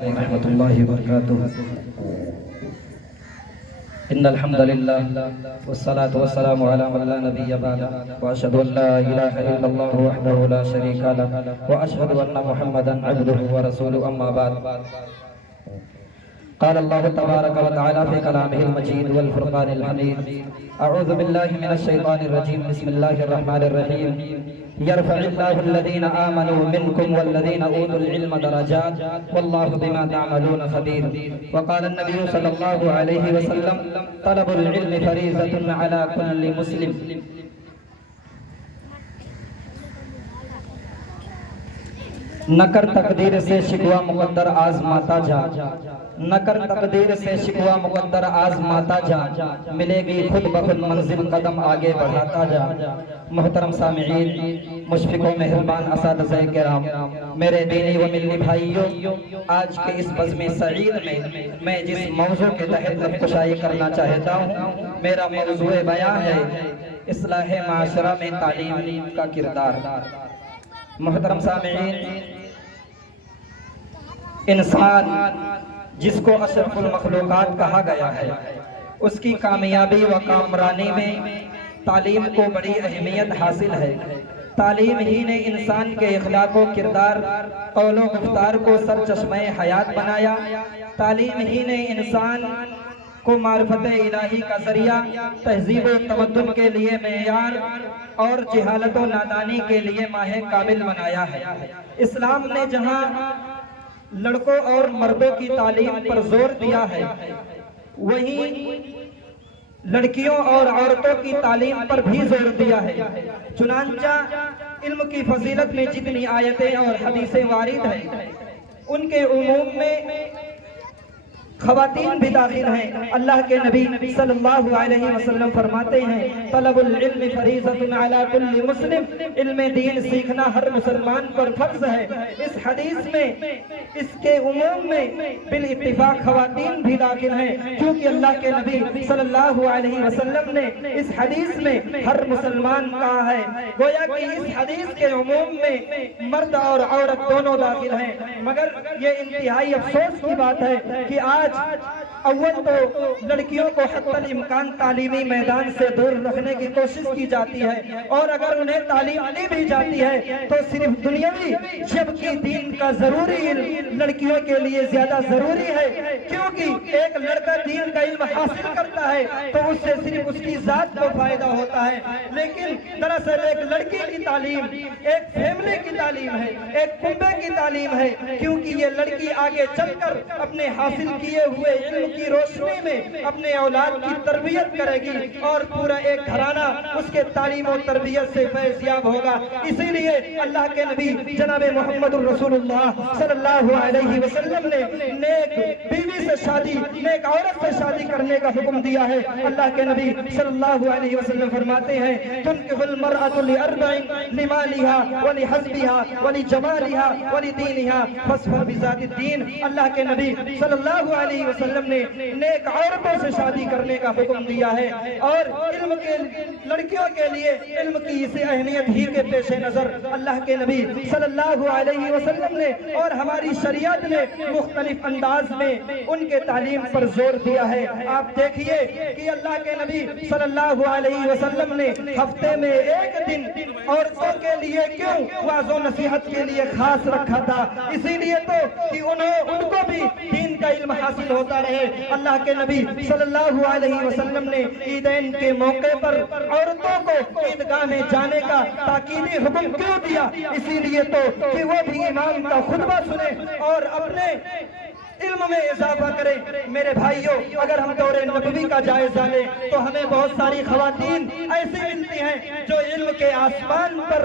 ورحمۃ اللہ وبرکاتہ۔ ان الحمد للہ والصلاة والسلام علی من لا نبی بعدہ واشهد ان لا الہ الا اللہ وحدہ لا شریک لہ واشهد ان محمدا عبدہ ورسولہ اما بعد۔ قال اللہ تبارک وتعالی فی کلامہ المجید والفرقان الحمید اعوذ باللہ من الشیطان الرجیم بسم اللہ الرحمن الرحیم يرفع الله الذين آمنوا منكم والذين أوتوا العلم درجات والله بما تعملون خبير۔ وقال النبي صلى الله عليه وسلم طلب العلم فريضة على كل مسلم۔ نہ کر تقدیر سے شکوہ مقدر آزماتا جا، نہ کر تقدیر سے شکوہ مقدر آزماتا جا، ملے گی خود بخود منزل قدم آگے بڑھاتا جا۔ محترم سامعین، مشفق و مہربان اساتذہ کرام، میرے دینی و ملی بھائیوں، آج کے اس بزم سعید میں جس موضوع کے تحت کشائی کرنا چاہتا ہوں، میرا موضوع بیان ہے اصلاح معاشرہ میں تعلیم کا کردار۔ محترم سامعین، انسان جس کو اشرف المخلوقات کہا گیا ہے، اس کی کامیابی و کامرانی میں تعلیم کو بڑی اہمیت حاصل ہے۔ تعلیم ہی نے انسان کے اخلاق و کردار، قول و گفتار کو سرچشمہ حیات بنایا۔ تعلیم ہی نے انسان کو معرفت الہی کا ذریعہ، تہذیب و تمدن کے لیے معیار اور جہالت و نادانی کے لیے ماہ قابل بنایا ہے۔ اسلام نے جہاں لڑکوں اور مردوں کی تعلیم پر زور دیا ہے، وہیں لڑکیوں اور عورتوں کی تعلیم پر بھی زور دیا ہے۔ چنانچہ علم کی فضیلت میں جتنی آیتیں اور حدیثیں وارد ہیں، ان کے عموم میں خواتین بھی داخل ہیں۔ اللہ کے نبی صلی اللہ علیہ وسلم فرماتے ہیں طلب العلم فریضۃ علی کل مسلم، علم دین سیکھنا ہر مسلمان پر فرض ہے۔ اس حدیث میں اس کے عموم میں بالاتفاق خواتین بھی داخل ہیں، کیونکہ اللہ کے نبی صلی اللہ علیہ وسلم نے اس حدیث میں ہر مسلمان کہا ہے، گویا کہ اس حدیث کے عموم میں مرد اور عورت دونوں داخل ہیں۔ مگر یہ انتہائی افسوس کی بات ہے کہ آج اول تو لڑکیوں کو حتی الامکان تعلیمی میدان سے دور رکھنے کی کوشش کی جاتی ہے، اور اگر انہیں تعلیم دی بھی جاتی ہے تو صرف دنیاوی، جبکہ دین کا ضروری علم لڑکیوں کے لیے زیادہ ضروری ہے، کیونکہ ایک لڑکا دین کا علم حاصل کرتا ہے تو اس سے صرف اس کی ذات کو فائدہ ہوتا ہے، لیکن دراصل ایک لڑکی کی تعلیم ایک فیملی کی تعلیم ہے، ایک کنبے کی تعلیم ہے، کیونکہ یہ لڑکی آگے چل کر اپنے حاصل کیے ہوئے علم کی روشنی میں اپنے اولاد کی تربیت کرے گی اور پورا ایک گھرانہ اس کے تعلیم و تربیت سے فیض یاب ہوگا۔ اسی لیے اللہ کے نبی جناب محمد الرسول اللہ صلی اللہ علیہ وسلم نے نیک بیوی سے شادی، نیک عورت سے شادی کرنے کا حکم دیا ہے۔ اللہ کے نبی صلی اللہ علیہ وسلم فرماتے ہیں تنکح المرأة لأربع لمالها ولحسبها ولجمالها ولدینها فاظفر بذات الدین۔ اللہ کے نبی صلی اللہ علیہ وسلم نے نیک عورتوں سے شادی کرنے کا حکم دیا ہے، اور علم کے لڑکیوں کے لیے علم کی اسے اہمیت ہی کے پیش نظر اللہ کے نبی صلی اللہ علیہ وسلم نے اور ہماری شریعت نے مختلف انداز میں ان کے تعلیم پر زور دیا ہے۔ آپ دیکھیے کہ اللہ کے نبی صلی اللہ علیہ وسلم نے ہفتے میں ایک دن عورتوں کے لیے کیوں وعظ و نصیحت کے لیے خاص رکھا تھا، اسی لیے تو کہ ان کو بھی دین کا علم حاصل ہوتا رہے۔ اللہ کے نبی صلی اللہ علیہ وسلم نے عیدین کے موقع پر عورتوں کو عیدگاہ میں جانے کا تاکیدی حکم کیوں دیا؟ اسی لیے تو کہ وہ بھی امام کا خطبہ سنیں اور اپنے علم میں اضافہ کریں۔ میرے بھائیوں، اگر ہم دور نبوی کا جائزہ لیں تو ہمیں بہت ساری خواتین ایسی ملتی ہیں جو علم کے آسمان پر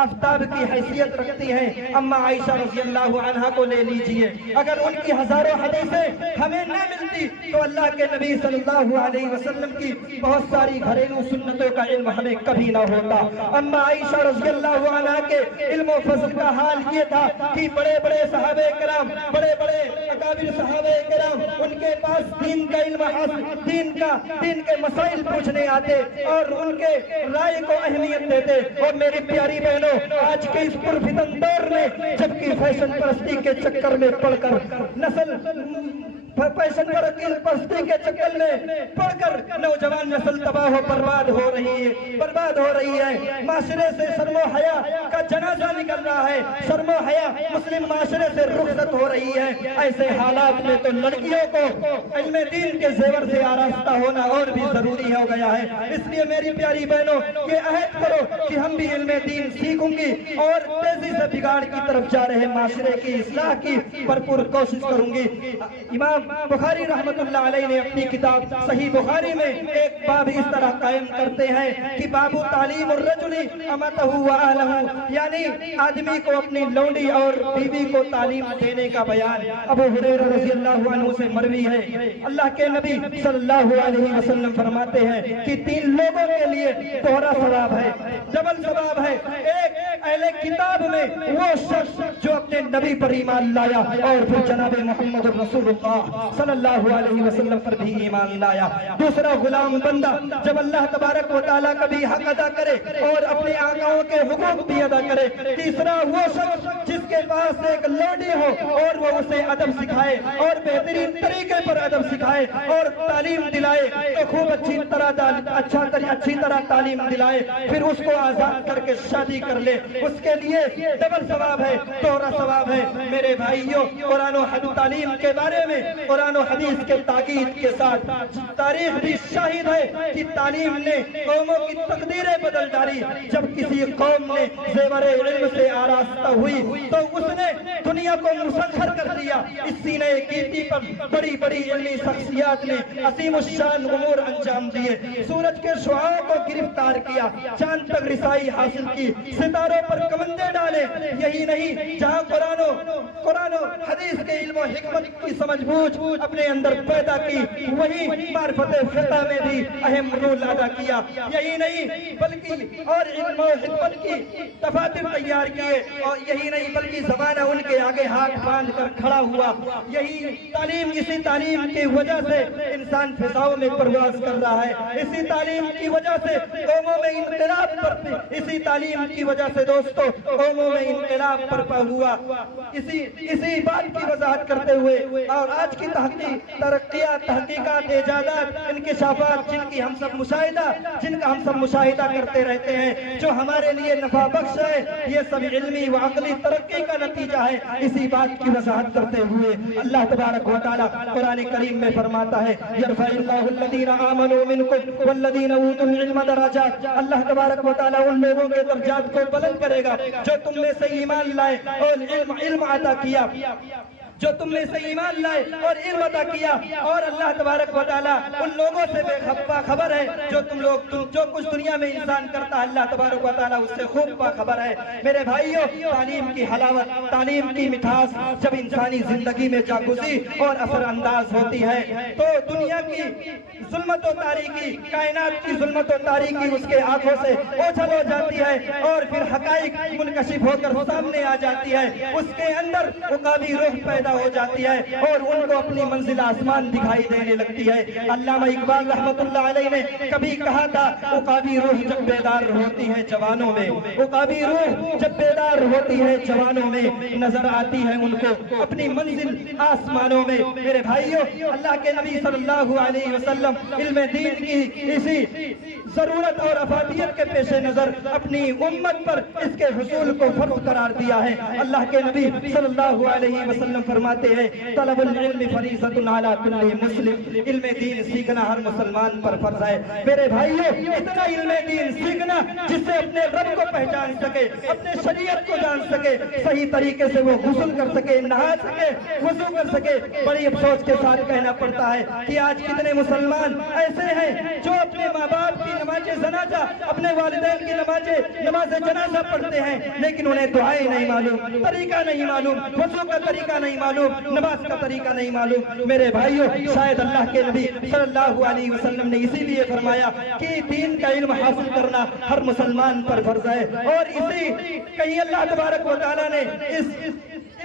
آفتاب کی حیثیت رکھتی ہیں۔ اما عائشہ رضی اللہ عنہا کو لے لیجئے، اگر ان کی ہزاروں حدیثیں ہمیں نہ ملتی تو اللہ کے نبی صلی اللہ علیہ وسلم کی بہت ساری گھریلو سنتوں کا علم ہمیں کبھی نہ ہوتا۔ اما عائشہ رضی اللہ عنہا کے علم و فضل کا حال یہ تھا کہ بڑے بڑے صحابہ کرام، بڑے بڑے اکابر صحابہ کرام ان کے پاس دین کا علم حاصل، دین کے مسائل پوچھنے آتے اور ان کے رائے کو اہمیت دیتے۔ اور میری پیاری بہنوں، آج کے اس پرفتن دور میں جبکہ فیشن پرستی کے چکر میں پڑ کر فیشن پرستی کے چکر میں پڑ کر نوجوان نسل تباہ و برباد ہو رہی ہے۔ معاشرے سے شرم و حیا کا جنازہ نکل رہا ہے، شرم و حیا مسلم معاشرے سے رخصت ہو رہی ہے۔ ایسے حالات میں تو لڑکیوں کو علم دین کے زیور سے آراستہ ہونا اور بھی ضروری ہو گیا ہے۔ اس لیے میری پیاری بہنوں، یہ عہد کرو کہ ہم بھی علم دین سیکھوں گی اور تیزی سے بگاڑ کی طرف جا رہے معاشرے کی اصلاح کی بھرپور کوشش کروں گی۔ امام بخاری رحمت اللہ علیہ نے اپنی کتاب صحیح بخاری میں ایک باب اس طرح قائم کرتے ہیں کہ باب تعلیم الرجل امتہ و اہلہ، یعنی آدمی کو اپنی لونڈی اور بیوی کو تعلیم دینے کا بیان۔ ابو ہریرہ رضی اللہ عنہ سے مروی ہے، اللہ کے نبی صلی اللہ علیہ وسلم فرماتے ہیں کہ 3 لوگوں کے لیے دوہرا ثواب ہے، ڈبل ثواب ہے۔ ایک اہل کتاب میں وہ شخص جو اپنے نبی پر ایمان لایا اور پھر جناب محمد رسول اللہ صلی اللہ علیہ وسلم پر بھی ایمان لایا۔ دوسرا غلام بندہ جب اللہ تبارک و تعالیٰ کا بھی حق ادا کرے اور اپنے آقاؤں کے حقوق بھی ادا کرے۔ تیسرا وہ شخص جس کے پاس ایک لوڈی ہو اور وہ اسے ادب سکھائے اور بہترین طریقے پر ادب سکھائے اور تعلیم دلائے، تو خوب اچھی طرح تعلیم دلائے، پھر اس کو آزاد کر کے شادی کر لے، اس کے لیے ڈبل ثواب ہے، دوہرا ثواب ہے۔ میرے بھائیوں، قرآن و حدیث تعلیم کے بارے میں قرآن و حدیث کے تاکید کے ساتھ تاریخ بھی شاہد ہے کہ تعلیم نے قوموں کی تقدیریں بدل ڈالی۔ جب کسی قوم نے زیور علم سے آراستہ ہوئی تو اس نے دنیا کو مسخر کر دیا۔ اس سینہ گیتی پر بڑی بڑی علمی شخصیات نے عظیم الشان امور انجام دیے، سورج کے شعاع کو گرفتار کیا، چاند تک رسائی حاصل کی، ستاروں پر کمندے ڈالے۔ یہی نہیں، جہاں قرآن و حدیث کے علم و حکمت کی سمجھ بوجھ اپنے اندر پیدا کی، وہی معرفت فقہ میں بھی اہم رول ادا کیا۔ یہی نہیں بلکہ اور علم و حکمت کی دفاتر تیار کیے، اور یہی نہیں بلکہ زمانہ ان کے آگے ہاتھ باندھ کر کھڑا ہوا۔ یہی تعلیم، اسی تعلیم کی وجہ سے انسان فضاؤں میں پرواز کر رہا ہے، اسی تعلیم کی وجہ سے قوموں میں انقلاب برپا، اسی تعلیم کی وجہ سے دوستو قوموں میں انقلاب برپا ہوا۔ اسی بات کی وضاحت کرتے ہوئے اور آج کی ترقیات، تحقیقات، ایجادات، انکشافات جن کا ہم سب مشاہدہ کرتے رہتے ہیں، جو ہمارے لیے نفع بخش ہے، یہ سب علمی و عقلی ترقی کا نتیجہ ہے۔ اسی بات کی وضاحت کرتے ہوئے اللہ تبارک و تعالیٰ قرآن کریم میں فرماتا ہے، یرفع اللہ الذین آمنوا منکم والذین اوتوا العلم درجات۔ اللہ تبارک و تعالیٰ ان لوگوں کے درجات کو بلند کرے گا جو تم میں سے ایمان لائے اور علم عطا کیا، جو تم میں سے ایمان لائے اور علم عطا کیا، اور اللہ تبارک و تعالیٰ ان لوگوں سے بے خبر ہے جو کچھ دنیا میں انسان کرتا ہے، اللہ تبارک و تعالیٰ اس سے خوب باخبر ہے۔ میرے بھائیوں، تعلیم کی حلاوت، تعلیم کی مٹھاس جب انسانی زندگی میں جاگزی اور اثر انداز ہوتی ہے تو دنیا کی ظلمت و تاریکی، کائنات کی ظلمت و تاریکی اس کے آنکھوں سے اوجھل ہو جاتی ہے، اور پھر حقائق منکشف ہو کر سامنے آ جاتی ہے۔ اس کے اندر عقابی روح پیدا ہو جاتی ہے اور ان کو اپنی منزل آسمان دکھائی دینے لگتی ہے۔ علامہ اقبال رحمت اللہ علیہ نے کبھی کہا تھا، عقابی روح جب بیدار ہوتی ہے جوانوں میں، عقابی روح جب بیدار ہوتی ہے جوانوں میں، نظر آتی ہے ان کو اپنی منزل آسمانوں میں۔ میرے بھائیوں، اللہ کے نبی صلی اللہ علیہ وسلم علم دین کی اسی ضرورت اور افادیت کے پیش نظر اپنی امت پر اس کے حصول کو فرض قرار دیا ہے۔ اللہ کے نبی صلی اللہ علیہ وسلم فرماتے ہیں، طلب العلم فریضۃ علی کل مسلم، علم دین سیکھنا ہر مسلمان پر فرض ہے۔ میرے بھائیوں، اتنا علم دین سیکھنا جس سے اپنے رب کو پہچان سکے، اپنے شریعت کو جان سکے، صحیح طریقے سے وہ غسل کر سکے، نہا سکے، وضو کر سکے۔ بڑی افسوس کے ساتھ کہنا پڑتا ہے کہ آج کتنے مسلمان ایسے ہیں جو اپنے ماں باپ کی نماز جنازہ، اپنے والدین کی نماز جنازہ پڑھتے ہیں، لیکن انہیں دعائیں نہیں معلوم، طریقہ نہیں معلوم، وضو کا طریقہ نہیں معلوم، نماز کا طریقہ نہیں معلوم۔ میرے بھائیوں، شاید اللہ کے نبی صلی اللہ علیہ وسلم نے اسی لیے فرمایا کہ دین کا علم حاصل کرنا ہر مسلمان پر فرض ہے، اور اسی کہیں اللہ تبارک و تعالیٰ نے اس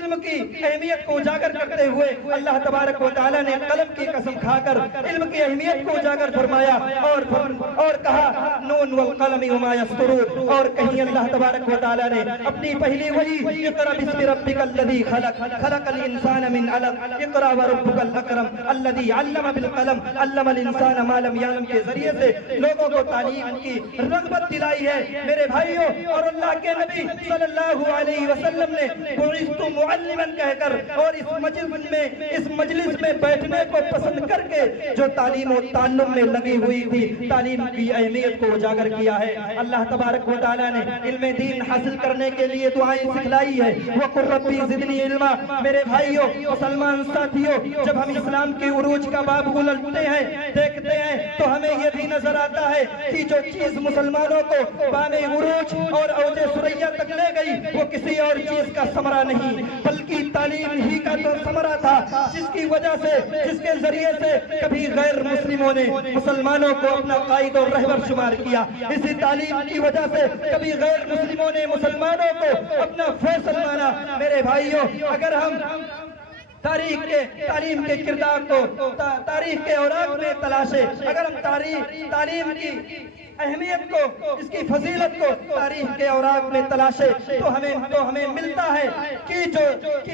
علم کی اہمیت کو اجاگر کرتے ہوئے اللہ تبارک و تعالیٰ نے قلم کی قسم کھا کر علم کی اہمیت کو اجاگر فرمایا اور کہا نون والقلم وما یسطرون، اور کہیں اللہ تبارک و تعالیٰ نے اپنی پہلی وحی اقرأ باسم ربک الذی خلق خلق الانسان من علق اقرأ وربک الاکرم الذی علم بالقلم علم الانسان ما لم یعلم کے ذریعے سے لوگوں کو تعلیم کی رغبت دلائی ہے میرے بھائیوں۔ اور اللہ کے نبی صلی اللہ علیہ وسلم نے بعثت معلما کہہ کر اور اس مجلس میں بیٹھنے کو پسند کر کے جو تعلیم و تعلم میں لگی ہوئی تھی تعلیم کی اہمیت کو اجاگر کیا ہے۔ اللہ تبارک و تعالیٰ نے علم دین حاصل کرنے کے لیے دعائیں سکھلائی ہے، وَقُلْ رَبِّ زِدْنِی عِلْمًا۔ میرے بھائیوں مسلمان ساتھیوں، جب ہم اسلام کی عروج کا باب اگلتے ہیں دیکھتے ہیں تو ہمیں یہ بھی نظر آتا ہے کہ جو چیز مسلمانوں کو بام عروج اور اوج ثریا تک لے گئی وہ کسی اور چیز کا ثمرہ نہیں بلکہ تعلیم ہی کا تو ثمرہ تھا، جس کی وجہ سے جس کے ذریعے سے کبھی غیر مسلموں نے مسلمانوں کو اپنا قائد اور رہبر شمار کیا، اسی تعلیم کی وجہ سے کبھی غیر مسلموں نے مسلمانوں کو اپنا فیصل مانا۔ میرے بھائیوں، اگر ہم تاریخ کے تعلیم کے کردار کو تاریخ کے اوراق میں تلاشے، اگر ہم تعلیم کی اہمیت کو اس کی فضیلت کو تاریخ کے اوراق میں تلاشے تو ہمیں ملتا ہے کہ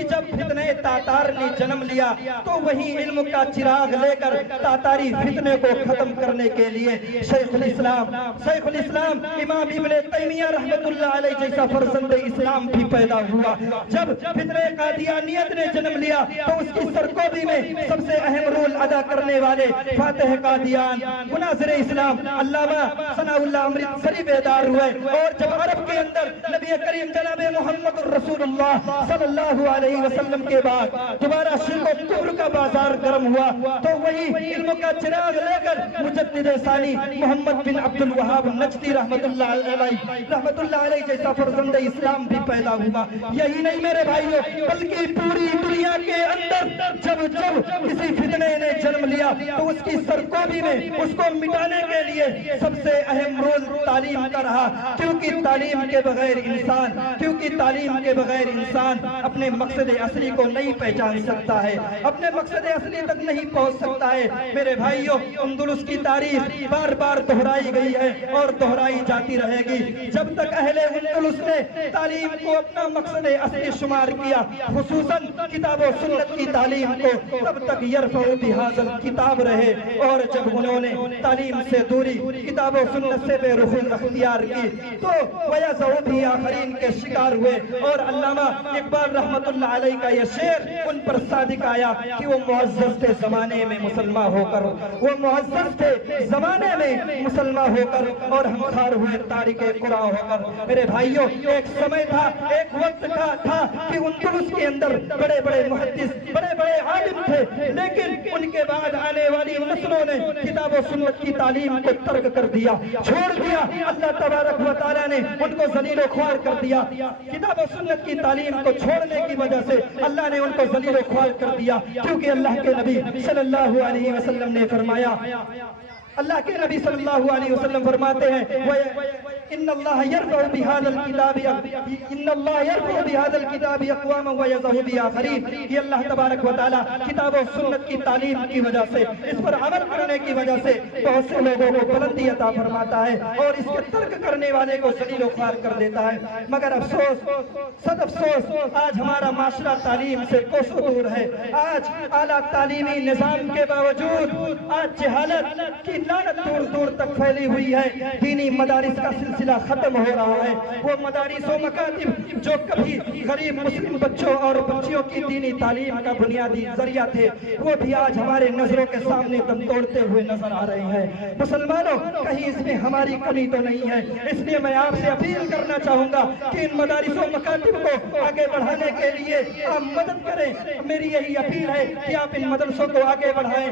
جب فتنہ تاتار نے جنم لیا تو وہی علم کا چراغ لے کر تاتاری فتنے کو ختم کرنے کے لیے شیخ الاسلام امام ابن تیمیہ رحمت اللہ علیہ جیسا فرزند اسلام بھی پیدا ہوا۔ جب فتنہ قادیانیت نے جنم لیا تو اس کی سرکوبی میں سب سے اہم رول ادا کرنے والے فاتح قادیان مناظر اسلام علامہ ثناء اللہ امرتسری بیدار ہوئے، اور جب عرب کے اندر نبی کریم جناب محمد رسول اللہ صلی اللہ علیہ وسلم کے بعد دوبارہ شرک و کفر کا بازار گرم ہوا تو وہی علم کا چراغ لے کر مجدد ثانی محمد بن عبد الوہاب نجدی رحمت اللہ علیہ جیسا فرزند اسلام بھی پیدا ہوا۔ یہی نہیں میرے بھائیوں، بلکہ پوری دنیا کے اندر جب کسی فتنے نے جنم لیا تو اس کی سرکوبی میں اس کو مٹانے کے لیے سب سے اہم رول تعلیم کا رہا، کیونکہ تعلیم کے بغیر انسان اپنے مقصد اصلی کو نہیں پہچان سکتا ہے، اپنے مقصد اصلی تک نہیں پہنچ سکتا ہے۔ میرے بھائیوں، اندلس کی تاریخ بار بار دہرائی گئی ہے اور دہرائی جاتی رہے گی۔ جب تک اہل اندلس نے تعلیم کو اپنا مقصد اصلی شمار کیا، خصوصاً کتاب و سنت کی تعلیم کو، تب تک یرفع بہذا الکتاب رہے، اور جب انہوں نے تعلیم سے دوری کتاب و سنت سے بے رخی اختیار کی تو ویزعو بھی آخرین کے شکار ہوئے۔ اور علامہ اقبال رحمت اللہ علیہ کا یہ شعر ان پر صادق آیا کہ وہ معزز تھے زمانے میں مسلمان ہو کر، اور ہم خار ہوئے تارک قرآن ہو کر۔ میرے بھائیوں، ایک سمے تھا، ایک وقت تھا کہ اندلس کے اندر بڑے بڑے محدث، بڑے بڑے عالم تھے، لیکن ان کے بعد آنے والی نسلوں نے کتاب و سنت کی تعلیم کو ترک کر دیا، چھوڑ دیا۔ اللہ تبارک و تعالیٰ نے ان کو ذلیل و خوار کر دیا، کتاب و سنت کی تعلیم کو چھوڑنے کی وجہ سے اللہ نے ان کو ذلیل و خوار کر دیا، کیونکہ اللہ کے نبی صلی اللہ علیہ وسلم نے فرمایا، اللہ کے نبی صلی اللہ علیہ وسلم فرماتے ہیں ان اللہ یرفع بہذا الکتاب اقواما ویضع بآخرین۔ یہ اللہ تبارک و تعالیٰ کتاب و سنت کی تعلیم کی وجہ سے، اس پر عمل کرنے کی وجہ سے بہت سے لوگوں کو بلندی عطا فرماتا ہے اور اس کے ترک کرنے والے کو ذلیل و خوار کر دیتا ہے۔ مگر افسوس، صد افسوس، آج ہمارا معاشرہ تعلیم سے کوسوں دور ہے۔ آج اعلیٰ تعلیمی نظام کے باوجود آج جہالت کی لعنت دور دور تک پھیلی ہوئی ہے۔ دینی مدارس کا سلسلہ ختم ہو رہا ہے۔ وہ مدارس و مکاتب جو کبھی غریب مسلم بچوں اور بچیوں کی دینی تعلیم کا بنیادی ذریعہ تھے، وہ بھی آج ہمارے نظروں کے سامنے دم توڑتے ہوئے نظر آ رہے ہیں۔ مسلمانوں، کہیں اس میں ہماری کمی تو نہیں ہے، اس لیے میں آپ سے اپیل کرنا چاہوں گا کہ ان مدارس و مکاتب کو آگے بڑھانے کے لیے آپ مدد کریں۔ میری یہی اپیل ہے کہ آپ ان مدرسوں کو آگے بڑھائیں۔